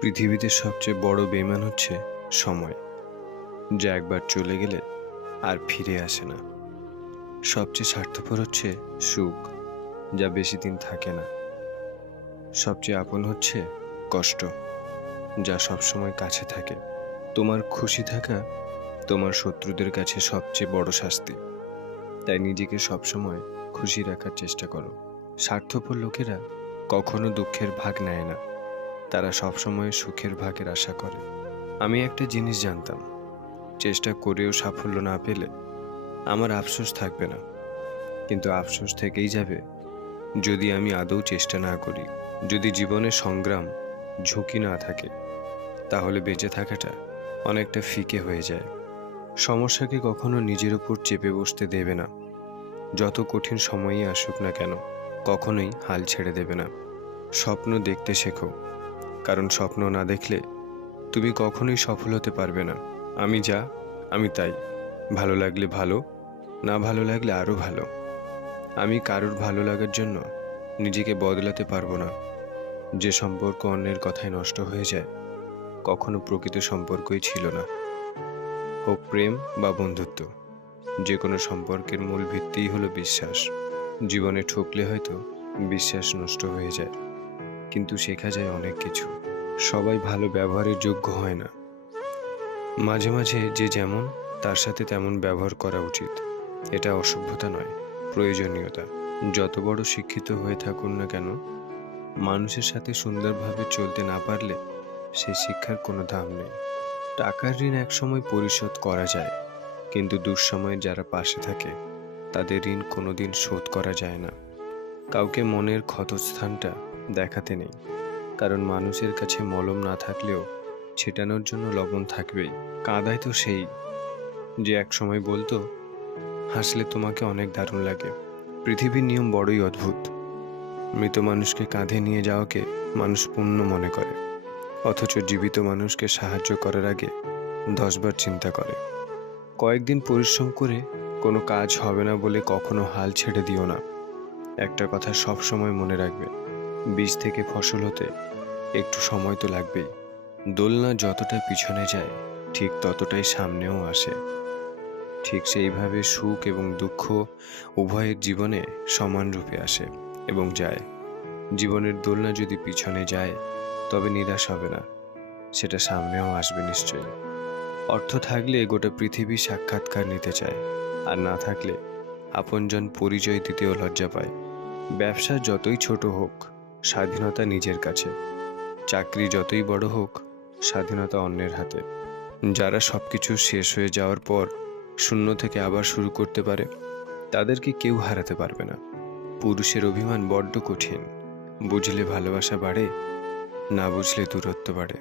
পৃথিবীতে সবচেয়ে বড় বেঈমান হচ্ছে সময়, যা একবার চলে গেলে আর ফিরে আসে না। সবচেয়ে স্বার্থপর হচ্ছে সুখ, যা বেশি দিন থাকে না। সবচেয়ে আপন হচ্ছে কষ্ট, যা সবসময় কাছে থাকে। তোমার খুশি থাকা তোমার শত্রুদের কাছে সবচেয়ে বড় শাস্তি। তাই নিজেকে সবসময় খুশি রাখার চেষ্টা করো। স্বার্থপর লোকেরা কখনো দুঃখের ভাগ নেয় না, তারা সবসময় সুখের ভাগের আশা করে। আমি একটা জিনিস জানতাম, চেষ্টা করেও সাফল্য না পেলে আমার আফসোস থাকবে না, কিন্তু আফসোস থেকেই যাবে যদি আমি আদৌ চেষ্টা না করি। যদি জীবনে সংগ্রাম, ঝুঁকি না থাকে, তাহলে বেঁচে থাকাটা অনেকটা ফিকে হয়ে যায়। সমস্যাকে কখনো নিজের উপর চেপে বসতে দেবে না। যত কঠিন সময়ই আসুক না কেন, কখনোই হাল ছেড়ে দেবে না। স্বপ্ন দেখতে শেখো, কারণ স্বপ্ন না দেখলে তুমি কখনোই সফল হতে পারবে না। আমি যা, আমি তাই। ভালো লাগলে ভালো, না ভালো লাগলে আরও ভালো। আমি কারোর ভালো লাগার জন্য নিজেকে বদলাতে পারবো না। যে সম্পর্ক অন্যের কথায় নষ্ট হয়ে যায়, কখনো প্রকৃত সম্পর্কই ছিল না। হোক প্রেম বা বন্ধুত্ব, যে কোনো সম্পর্কের মূল ভিত্তিই হলো বিশ্বাস। জীবনে ঠকলে হয়তো বিশ্বাস নষ্ট হয়ে যায়, কিন্তু শেখা যায় অনেক কিছু। সবাই ভালো ব্যবহারের যোগ্য হয় না। মাঝে মাঝে যে যেমন, তার সাথে তেমন ব্যবহার করা উচিত। এটা অসভ্যতা নয়, প্রয়োজনীয়তা। যত বড় শিক্ষিত হয়ে থাকুন না কেন, মানুষের সাথে সুন্দরভাবে চলতে না পারলে সেই শিক্ষার কোনো দাম নেই। টাকার ঋণ একসময় পরিশোধ করা যায়, কিন্তু দুঃসময়ে যারা পাশে থাকে তাদের ঋণ কোনোদিন শোধ করা যায় না। কাউকে মনের ক্ষতস্থানটা দেখাতে নেই, কারণ মানুষের কাছে মলম না থাকলেও ছেটানোর জন্য লবণ থাকবেই। কাঁদায় তো সেই যে একসময় বলতো, হাসলে তোমাকে অনেক দারুণ লাগে। পৃথিবীর নিয়ম বড়ই অদ্ভুত। মৃত মানুষকে কাঁধে নিয়ে যাওয়াকে মানুষ পুণ্য মনে করে, অথচ জীবিত মানুষকে সাহায্য করার আগে 10 বার চিন্তা করে। কয়েকদিন পরিশ্রম করে কোনো কাজ হবে না বলে কখনো হাল ছেড়ে দিও না। একটা কথা সব সময় মনে রাখবে, বীজ থেকে ফসল হতে একটু সময় তো লাগবেই। দোলনা যতটা পিছনে যায়, ঠিক ততটাই সামনেও আসে। ঠিক সেইভাবে সুখ এবং দুঃখ উভয়ের জীবনে সমান রূপে আসে এবং যায়। জীবনের দোলনা যদি পিছনে যায়, তবে নিরাশ হবে না, সেটা সামনেও আসবে নিশ্চয়ই। অর্থ থাকলে গোটা পৃথিবী সাক্ষাৎকার নিতে চায়, আর না থাকলে আপনজন পরিচয় দিতেও লজ্জা পায়। ব্যবসা যতই ছোট হোক, স্বাধীনতা নিজের কাছে। চাকরি যতই বড় হোক, স্বাধীনতা অন্যের হাতে। যারা সবকিছু শেষ হয়ে যাওয়ার পর শূন্য থেকে আবার শুরু করতে পারে, তাদেরকে কেউ হারাতে পারবে না। পুরুষের অভিমান বড্ড কঠিন। বুঝলে ভালোবাসা বাড়ে, না বুঝলে দূরত্ব বাড়ে।